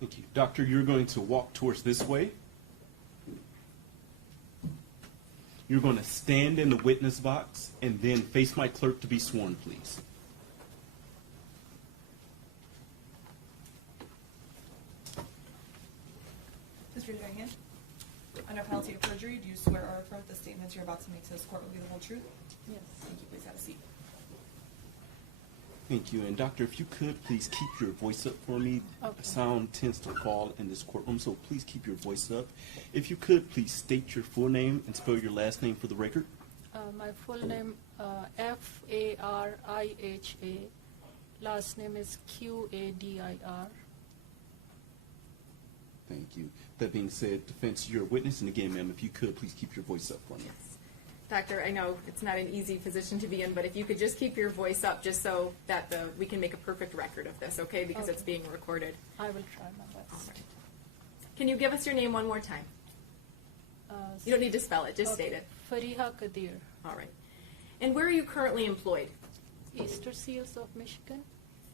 Thank you. Doctor, you're going to walk towards this way. You're going to stand in the witness box and then face my clerk to be sworn, please. Just raise your right hand. Under penalty of perjury, do you swear or affirm that the statements you're about to make to this court will be the whole truth? Yes. Thank you. Please have a seat. Thank you. And doctor, if you could, please keep your voice up for me. Okay. Sound tends to fall in this courtroom, so please keep your voice up. If you could, please state your full name and spell your last name for the record. My full name, F-A-R-I-H-A. Last name is Q-A-D-I-R. Thank you. That being said, defense, you're a witness. And again, ma'am, if you could, please keep your voice up for me. Yes. Doctor, I know it's not an easy position to be in, but if you could just keep your voice up just so that we can make a perfect record of this, okay? Because Okay. it's being recorded. I will try my best. All right. Can you give us your name one more time? You don't need to spell it, just state it. Fariha Kadir, All right. And where are you currently employed? Easter Seals of Michigan.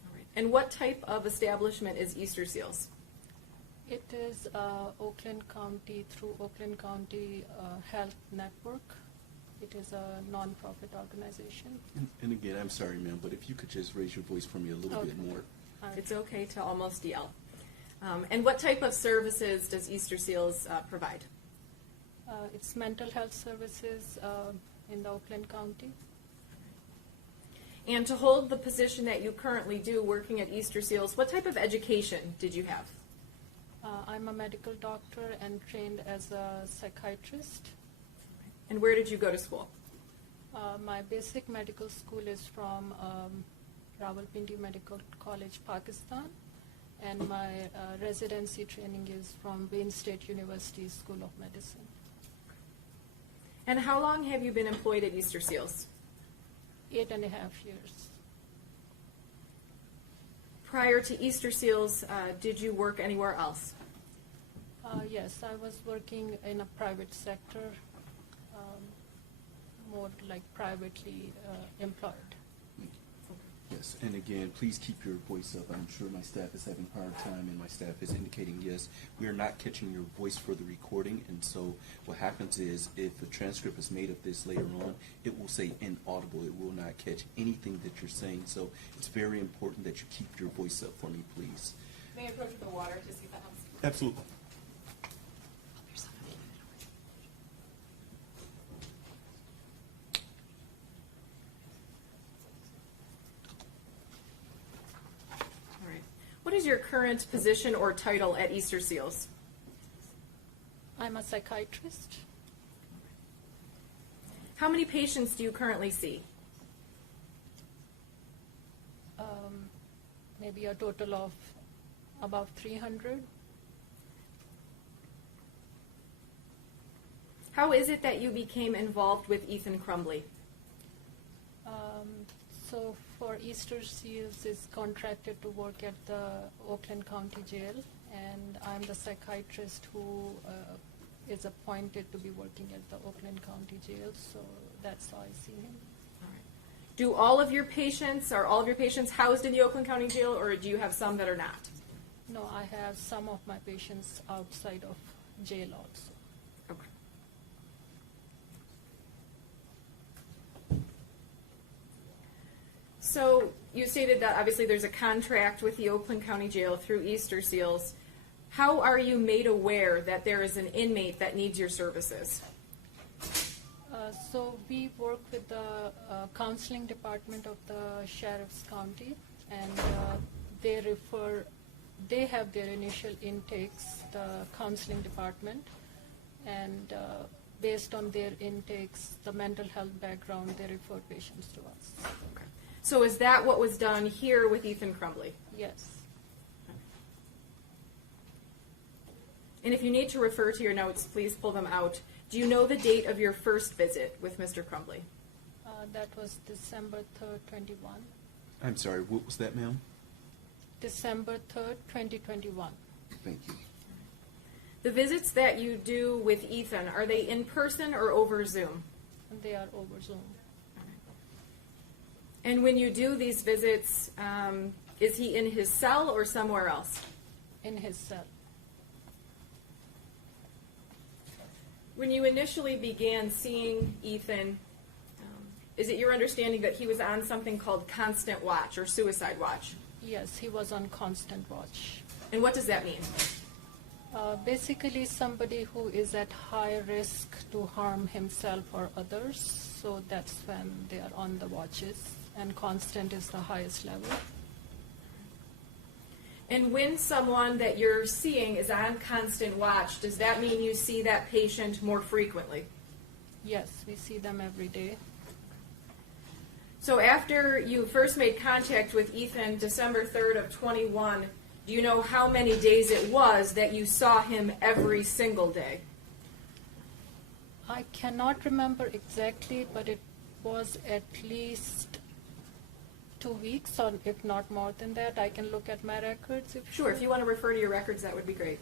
All right. And what type of establishment is Easter Seals? It is Oakland County, through Oakland County Health Network. It is a non-profit organization. And again, I'm sorry, ma'am, but if you could just raise your voice for me a little bit more. It's okay to almost yell. And what type of services does Easter Seals provide? It's mental health services in the Oakland County. And to hold the position that you currently do working at Easter Seals, what type of education did you have? I'm a medical doctor and trained as a psychiatrist. And where did you go to school? My basic medical school is from Rawalpindi Medical College, Pakistan, and my residency training is from Wayne State University School of Medicine. And how long have you been employed at Easter Seals? 8.5 years. Prior to Easter Seals, did you work anywhere else? Yes, I was working in a private sector, more like privately employed. Yes, and again, please keep your voice up. I'm sure my staff is having a hard time, and my staff is indicating, yes, we are not catching your voice for the recording, and so what happens is, if a transcript is made of this later on, it will say inaudible. It will not catch anything that you're saying, so it's very important that you keep your voice up for me, please. May I approach with the water to see if that helps? Absolutely. What is your current position or title at Easter Seals? I'm a psychiatrist. How many patients do you currently see? Maybe a total of about 300. How is it that you became involved with Ethan Crumbly? So for Easter Seals is contracted to work at the Oakland County Jail, and I'm the psychiatrist who is appointed to be working at the Oakland County Jail, so that's how I see him. Do all of your patients, are all of your patients housed in the Oakland County Jail, or do you have some that are not? No, I have some of my patients outside of jail also. Okay. So you stated that obviously there's a contract with the Oakland County Jail through Easter Seals. How are you made aware that there is an inmate that needs your services? So we work with the counseling department of the Sheriff's County, and they have their initial intakes, the counseling department, and based on their intakes, the mental health background, they refer patients to us. Okay. So is that what was done here with Ethan Crumbly? Yes. And if you need to refer to your notes, please pull them out. Do you know the date of your first visit with Mr. Crumbly? That was December 3rd, 21. I'm sorry, what was that, ma'am? December 3rd, 2021. Thank you. The visits that you do with Ethan, are they in person or over Zoom? And they are over Zoom. And when you do these visits, is he in his cell or somewhere else? in his cell. When you initially began seeing Ethan, is it your understanding that he was on something called constant watch or suicide watch? Yes, he was on constant watch. And what does that mean? Basically, somebody who is at high risk to harm himself or others, so that's when they are on the watches, and constant is the highest level. And when someone that you're seeing is on constant watch, does that mean you see that patient more frequently? Yes, we see them every day. So after you first made contact with Ethan, December 3rd of 21, do you know how many days it was that you saw him every single day? I cannot remember exactly, but it was at least 2 weeks, or if not more than that. I can look at my records. Sure, if you want to refer to your records, that would be great.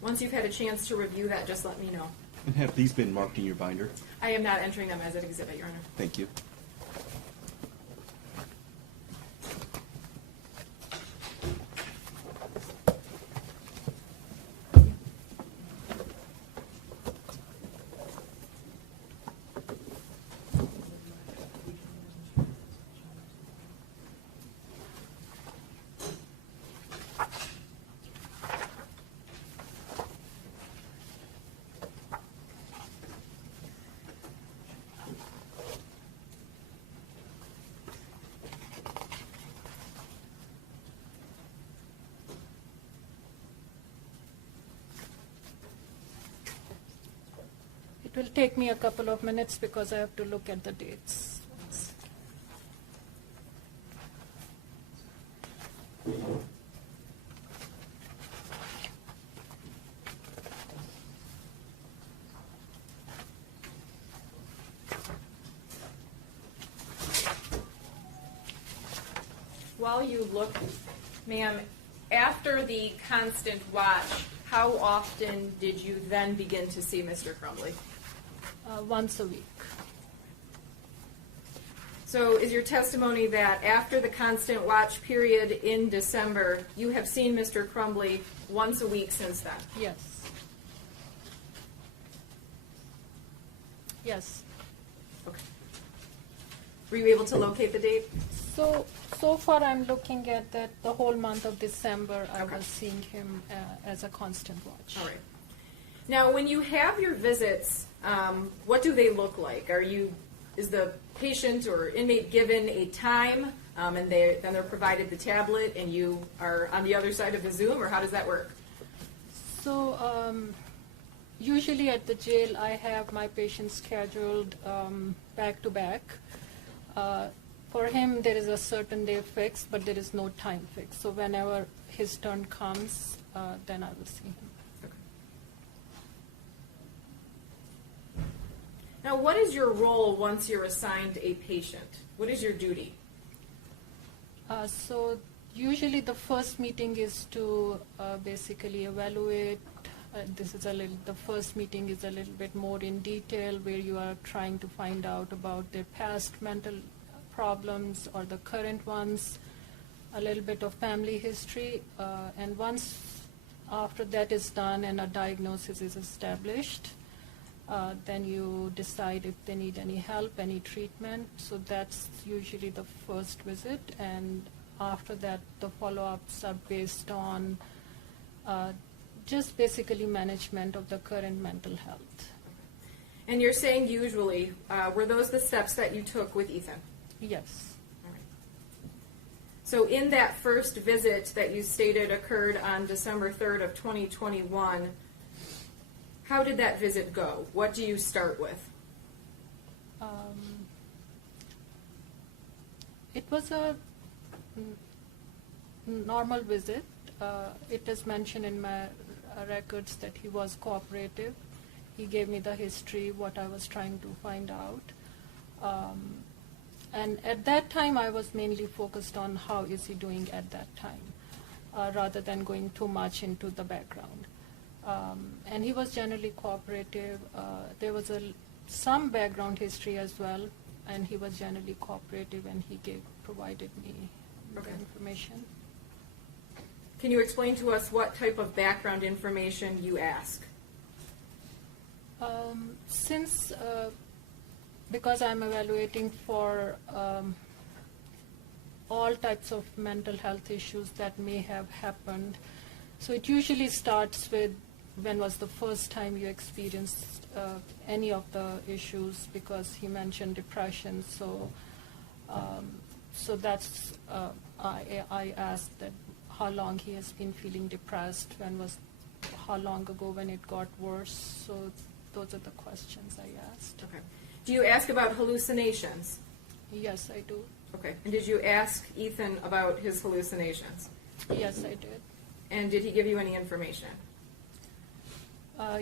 Once you've had a chance to review that, just let me know. And have these been marked in your binder? I am not entering them as an exhibit, Your Honor. Thank you. It will take me a couple of minutes because I have to look at the dates. While you look, ma'am, after the constant watch, how often did you then begin to see Mr. Crumbly? Once a week. So is your testimony that after the constant watch period in December, you have seen Mr. Crumbly once a week since then? Yes. Yes. Okay. Were you able to locate the date? So far I'm looking at that the whole month of December I Okay. was seeing him as a constant watch. All right. Now, when you have your visits, what do they look like? Is the patient or inmate given a time, and then they're provided the tablet, and you are on the other side of the Zoom, or how does that work? So usually at the jail I have my patients scheduled back to back. For him there is a certain day fixed, but there is no time fixed. So whenever his turn comes, then I will see him. Now, what is your role once you're assigned a patient? What is your duty? So usually the first meeting is to basically evaluate. The first meeting is a little bit more in detail, where you are trying to find out about their past mental problems or the current ones, a little bit of family history, and once after that is done and a diagnosis is established, then you decide if they need any help, any treatment. So that's usually the first visit, and after that the follow-ups are based on just basically management of the current mental health. And you're saying usually, were those the steps that you took with Ethan? Yes. All right. So in that first visit that you stated occurred on December 3rd of 2021, how did that visit go? What do you start with? It was a normal visit. It is mentioned in my records that he was cooperative. He gave me the history, what I was trying to find out. And at that time, I was mainly focused on how is he doing at that time, rather than going too much into the background. And he was generally cooperative. There was some background history as well, and he was generally cooperative, and he provided me Okay. the information. Can you explain to us what type of background information you ask? Since, because I'm evaluating for all types of mental health issues that may have happened, so it usually starts with when was the first time you experienced any of the issues, because he mentioned depression, so that's, I asked that how long he has been feeling depressed, how long ago when it got worse, so those are the questions I asked. Okay. Do you ask about hallucinations? Yes, I do. Okay. And did you ask Ethan about his hallucinations? Yes, I did. And did he give you any information?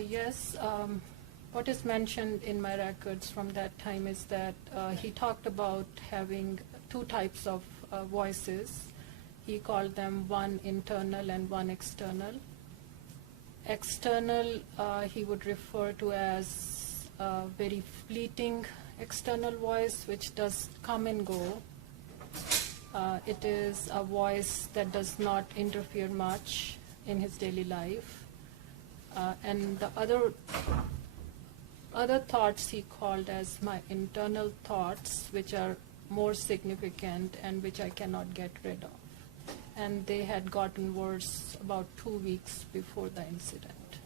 Yes. What is mentioned in my records from that time is that he talked about having two types of voices. He called them one internal and one external. External, he would refer to as a very fleeting external voice, which does come and go. It is a voice that does not interfere much in his daily life. And the other thoughts he called as my internal thoughts, which are more significant and which I cannot get rid of. And they had gotten worse about 2 weeks before the incident.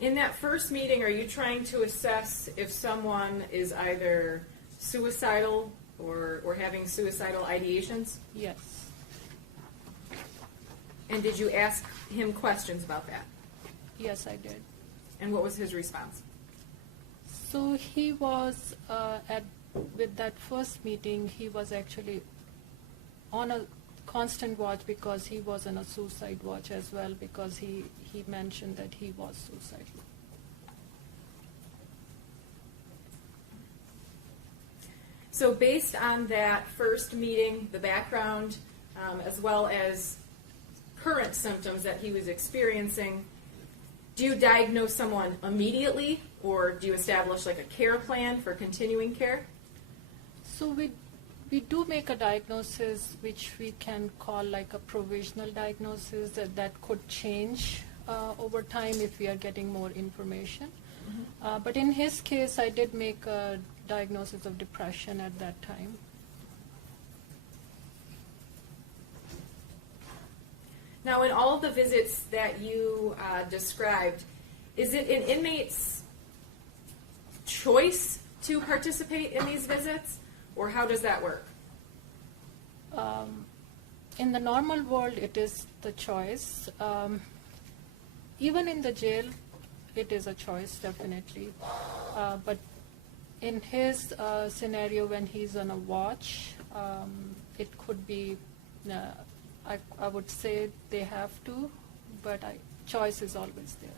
In that first meeting, are you trying to assess if someone is either suicidal or having suicidal ideations? Yes. And did you ask him questions about that? Yes, I did. And what was his response? So he was, with that first meeting, he was actually on a constant watch, because he was on a suicide watch as well, because he mentioned that he was suicidal. So based on that first meeting, the background, as well as current symptoms that he was experiencing, do you diagnose someone immediately, or do you establish like a care plan for continuing care? So we do make a diagnosis which we can call like a provisional diagnosis that could change over time if we are getting more information. Mm-hmm. But in his case, I did make a diagnosis of depression at that time. Now, in all of the visits that you described, is it an inmate's choice to participate in these visits, or how does that work? In the normal world, it is the choice. Even in the jail, it is a choice, definitely. But in his scenario, when he's on a watch, it could be, I would say they have to, but choice is always there.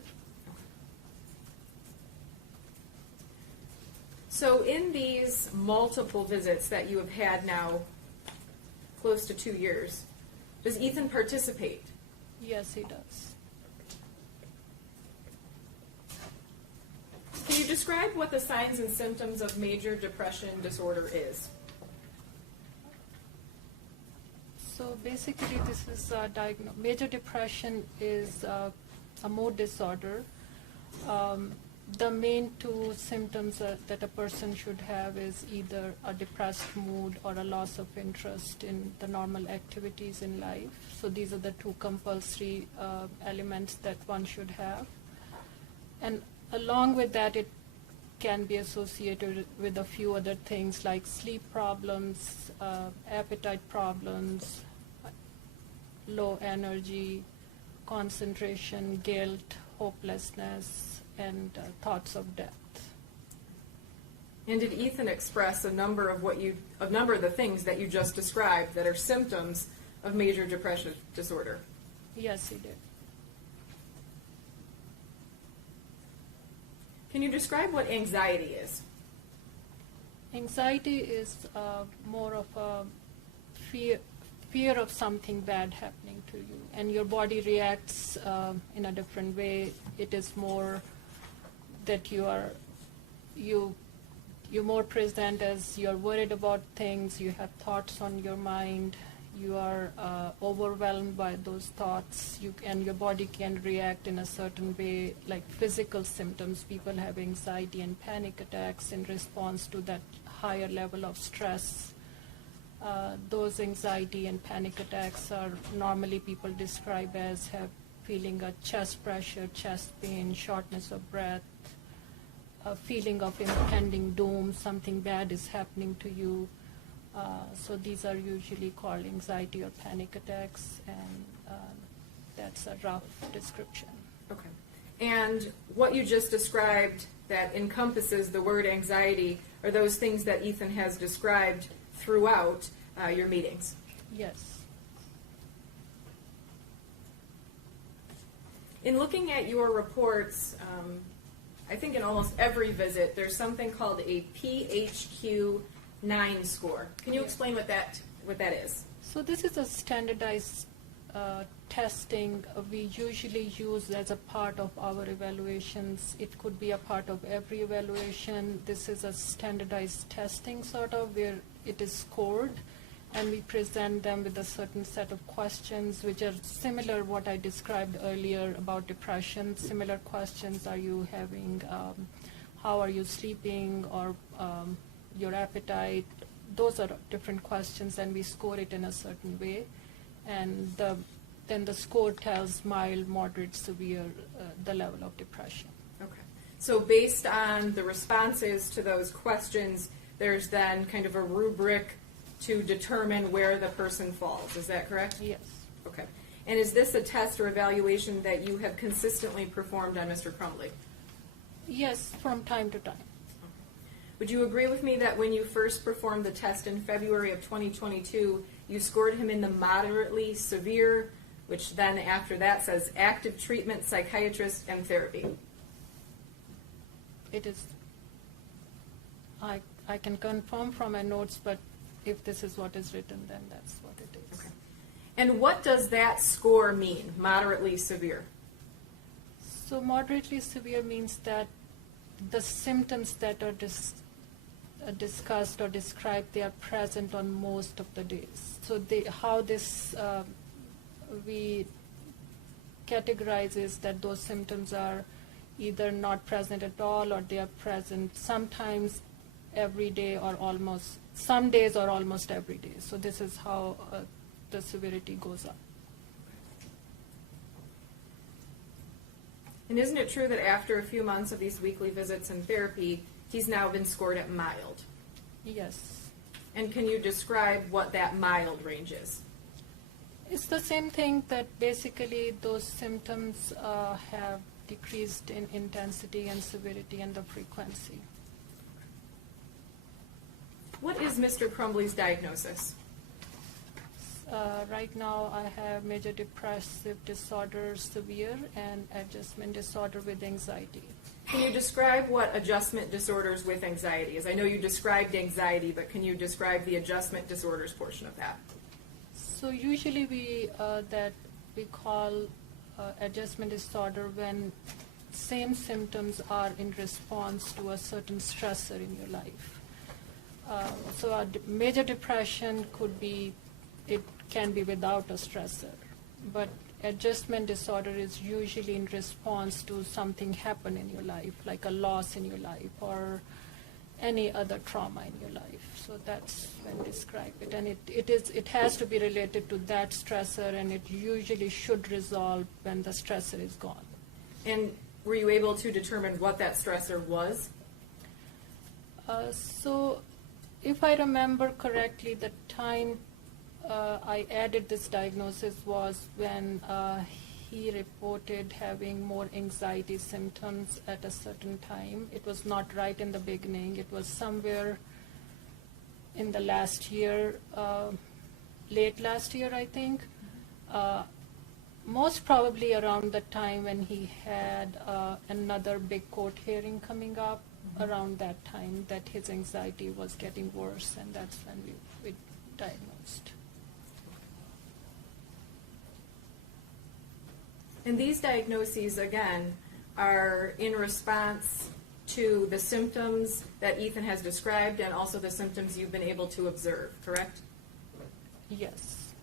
So in these multiple visits that you have had now close to 2 years, does Ethan participate? Yes, he does. Can you describe what the signs and symptoms of major depression disorder is? So basically, this is major depression is a mood disorder. The main two symptoms that a person should have is either a depressed mood or a loss of interest in the normal activities in life. So these are the two compulsory elements that one should have. And along with that, it can be associated with a few other things like sleep problems, appetite problems, low energy, concentration, guilt, hopelessness, and thoughts of death. And did Ethan express a number of the things that you just described that are symptoms of major depression disorder? Yes, he did. Can you describe what anxiety is? Anxiety is more of a fear of something bad happening to you, and your body reacts in a different way. It is more that you're more present as you're worried about things, you have thoughts on your mind, you are overwhelmed by those thoughts, and your body can react in a certain way, like physical symptoms. People have anxiety and panic attacks in response to that higher level of stress. Those anxiety and panic attacks are normally people describe as feeling a chest pressure, chest pain, shortness of breath, a feeling of impending doom, something bad is happening to you. So these are usually called anxiety or panic attacks, and that's a rough description. Okay. And what you just described that encompasses the word anxiety are those things that Ethan has described throughout your meetings. Yes. In looking at your reports, I think in almost every visit there's something called a PHQ-9 score. Can you explain what that is? So this is a standardized testing we usually use as a part of our evaluations. It could be a part of every evaluation. This is a standardized testing sort of where it is scored, and we present them with a certain set of questions which are similar what I described earlier about depression. Similar questions: are you having, how are you sleeping, or your appetite? Those are different questions, and we score it in a certain way. And then the score tells mild, moderate, severe, the level of depression. Okay. So based on the responses to those questions, there's then kind of a rubric to determine where the person falls. Is that correct? Yes. Okay. And is this a test or evaluation that you have consistently performed on Mr. Crumbly? Yes, from time to time. Would you agree with me that when you first performed the test in February of 2022, you scored him in the moderately severe, which then after that says active treatment, psychiatrist, and therapy? It is, I can confirm from my notes, but if this is what is written, then that's what it is. Okay. And what does that score mean, moderately severe? So moderately severe means that the symptoms that are discussed or described, they are present on most of the days. So we categorize is that those symptoms are either not present at all, or they are present sometimes every day, or almost some days, or almost every day. So this is how the severity goes up. And isn't it true that after a few months of these weekly visits and therapy, he's now been scored at mild? Yes. And can you describe what that mild range is? It's the same thing, that basically those symptoms have decreased in intensity and severity and the frequency. What is Mr. Crumbly's diagnosis? Right now I have major depressive disorder, severe, and adjustment disorder with anxiety. Can you describe what adjustment disorders with anxiety is? I know you described anxiety, but can you describe the adjustment disorders portion of that? So usually we call adjustment disorder when same symptoms are in response to a certain stressor in your life. So a major depression can be without a stressor, but adjustment disorder is usually in response to something happen in your life, like a loss in your life or any other trauma in your life. So that's when describe it, and it has to be related to that stressor, and it usually should resolve when the stressor is gone. And were you able to determine what that stressor was? So if I remember correctly, the time I added this diagnosis was when he reported having more anxiety symptoms at a certain time. It was not right in the beginning. It was somewhere in the last year, late last year, I think. Most probably around the time when he had another big court hearing coming up, around that time that his anxiety was getting worse, and that's when we diagnosed. And these diagnoses, again, are in response to the symptoms that Ethan has described and also the symptoms you've been able to observe, correct? Yes.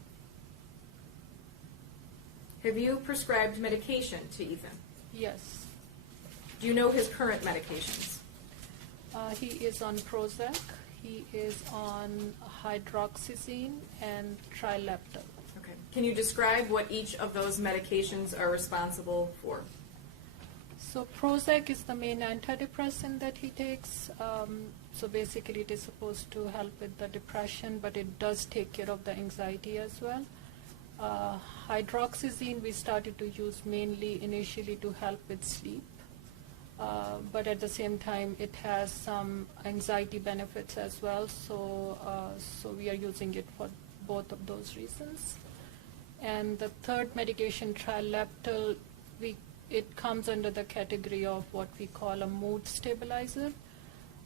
Have you prescribed medication to Ethan? Yes. Do you know his current medications? He is on Prozac, he is on hydroxyzine and trileptal. Okay. Can you describe what each of those medications are responsible for? So Prozac is the main antidepressant that he takes. So basically it is supposed to help with the depression, but it does take care of the anxiety as well. Hydroxyzine we started to use mainly initially to help with sleep. But at the same time it has some anxiety benefits as well, so we are using it for both of those reasons. And the third medication, trileptal, it comes under the category of what we call a mood stabilizer.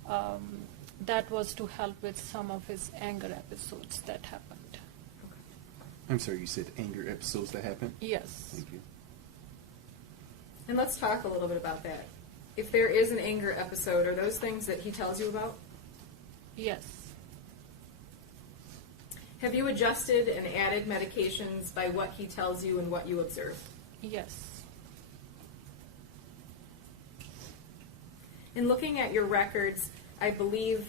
That was to help with some of his anger episodes that happened. I'm sorry, you said anger episodes that happened? Yes. Thank you. And let's talk a little bit about that. If there is an anger episode, are those things that he tells you about? Yes. Have you adjusted and added medications by what he tells you and what you observe? Yes. In looking at your records, I believe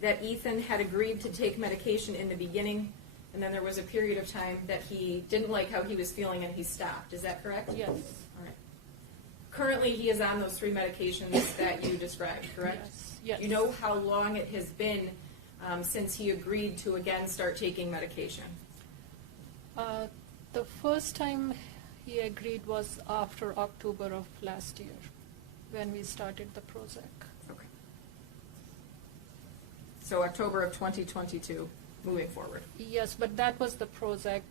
that Ethan had agreed to take medication in the beginning, and then there was a period of time that he didn't like how he was feeling and he stopped. Is that correct? Yes. All right. Currently, he is on those 3 medications that you described, correct? Yes. Yes. You know how long it has been since he agreed to again start taking medication? The first time he agreed was after October of last year, when we started the Prozac. Okay. So October of 2022, moving forward. Yes, but that was the Prozac.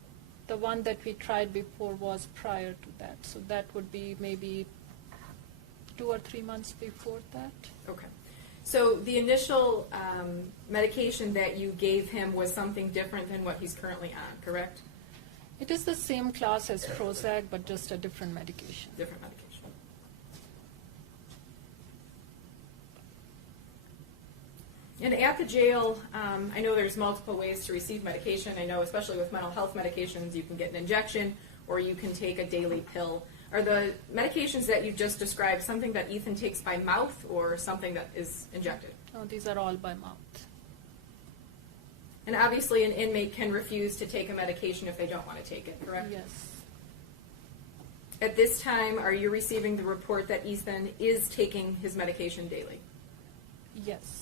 The one that we tried before was prior to that, so that would be maybe 2 or 3 months before that. Okay. So the initial medication that you gave him was something different than what he's currently on, correct? It is the same class as Prozac, but just a different medication. Different medication. And at the jail, I know there's multiple ways to receive medication. I know especially with mental health medications, you can get an injection or you can take a daily pill. Are the medications that you just described something that Ethan takes by mouth or something that is injected? No, these are all by mouth. And obviously an inmate can refuse to take a medication if they don't want to take it, correct? Yes. At this time, are you receiving the report that Ethan is taking his medication daily? Yes.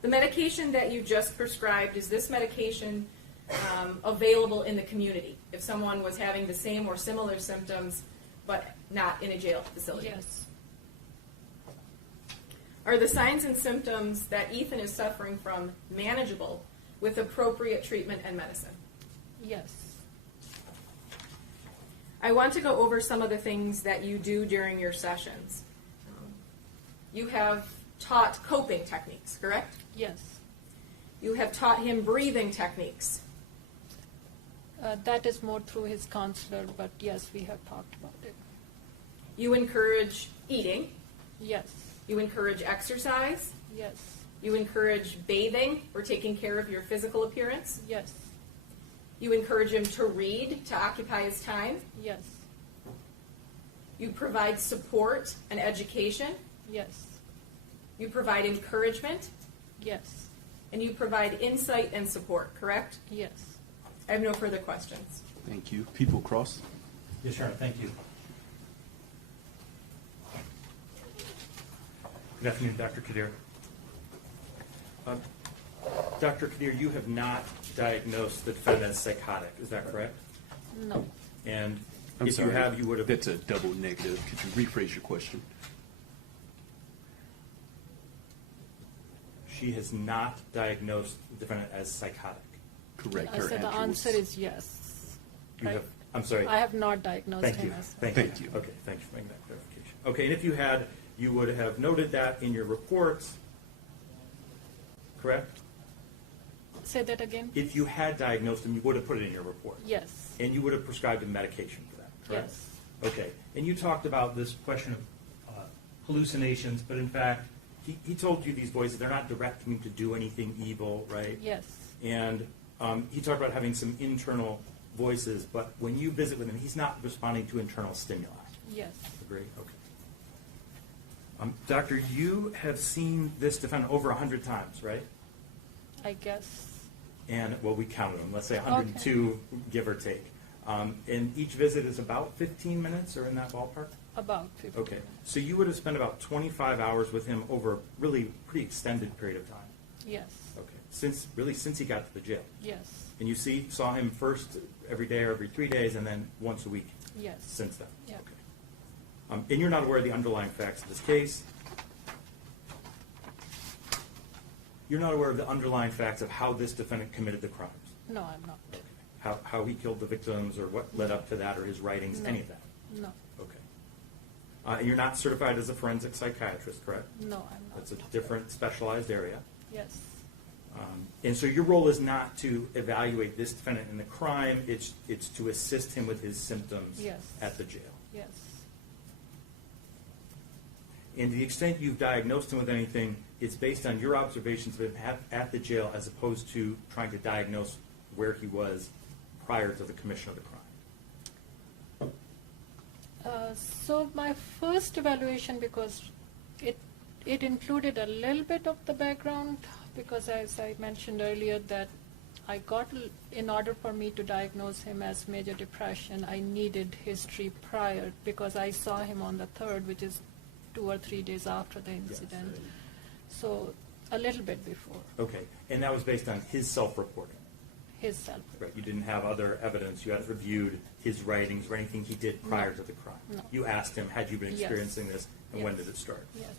The medication that you just prescribed, is this medication available in the community if someone was having the same or similar symptoms but not in a jail facility? Yes. Are the signs and symptoms that Ethan is suffering from manageable with appropriate treatment and medicine? Yes. I want to go over some of the things that you do during your sessions. You have taught coping techniques, correct? Yes. You have taught him breathing techniques. That is more through his counselor, but yes, we have talked about it. You encourage eating. Yes. You encourage exercise. Yes. You encourage bathing or taking care of your physical appearance. Yes. You encourage him to read, to occupy his time. Yes. You provide support and education. Yes. You provide encouragement. Yes. And you provide insight and support, correct? Yes. I have no further questions. Thank you. People Cross. Yes, Sharon, thank you. Good afternoon, Dr. Kadir. Dr. Kadir, you have not diagnosed the defendant as psychotic, is that correct? No. And I'm if sorry. you have, you would have... That's a double negative. Could you rephrase your question? She has not diagnosed the defendant as psychotic. Correct. I Her said the answer answer was- is yes. You Right. have, I'm sorry. I have not diagnosed Thank him you. as Thank you. Okay, thank you for making that clarification. Okay, and if you had, you would have noted that in your reports, correct? Say that again? If you had diagnosed him, you would have put it in your report. Yes. And you would have prescribed him medication for that, correct? Yes. Okay, and you talked about this question of hallucinations, but in fact, he told you these voices, they're not directing him to do anything evil, right? Yes. And he talked about having some internal voices, but when you visit with him, he's not responding to internal stimuli. Yes, Agree? Okay. Doctor, you have seen this defendant over 100 times, right? I guess. And, well, we counted them, let's say 102, give or take. And each visit is about 15 minutes, or in that ballpark? About 50. Okay, so you would have spent about 25 hours with him over a really pretty extended period of time. Yes, Okay, since he got to the jail. yes, And you saw him first every day or every 3 days, and then once a week yes. since then? Yeah. Okay. And you're not aware of the underlying facts of this case? You're not aware of the underlying facts of how this defendant committed the crimes? No, I'm not. How he killed the victims, or what led up to that, or his writings, No. any of that? No, Okay. And you're not certified as a forensic psychiatrist, correct? no, I'm not. That's a different specialized area. Yes, And so your role is not to evaluate this defendant in the crime, it's to assist him with his symptoms Yes. at the jail. yes, And to the extent you've diagnosed him with anything, it's based on your observations of him at the jail as opposed to trying to diagnose where he was prior to the commission of the crime. So my first evaluation, because it included a little bit of the background, because as I mentioned earlier that I got, in order for me to diagnose him as major depression, I needed history prior, because I saw him on the 3rd, which is 2 or 3 days after the incident. So a little bit before Okay, and that was based on his self-reporting. his self. Right, you didn't have other evidence, you hadn't reviewed his writings or anything he did prior No. to the crime? No. You asked him, had you been Yes. experiencing this, and when Yes. did it start? Yes.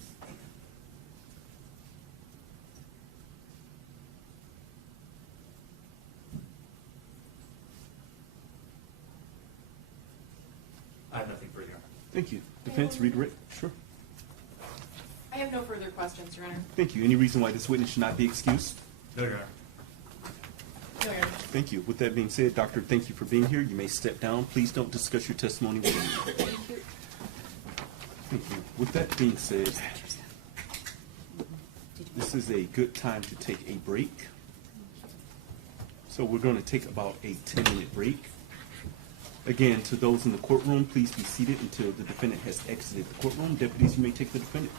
I have nothing further. Thank you. Defense, redirect. Sure. I have no further questions, Your Honor. Thank you. Any reason why this witness should not be excused? No, Your Honor. No, Your Honor. Thank you. With that being said, doctor, thank you for being here. You may step down. Please don't discuss your testimony with anyone. Thank you. Thank you. With that being said, this is a good time to take a break. So we're going to take about a 10-minute break. Again, to those in the courtroom, please be seated until the defendant has exited the courtroom. Deputies, you may take the defendant.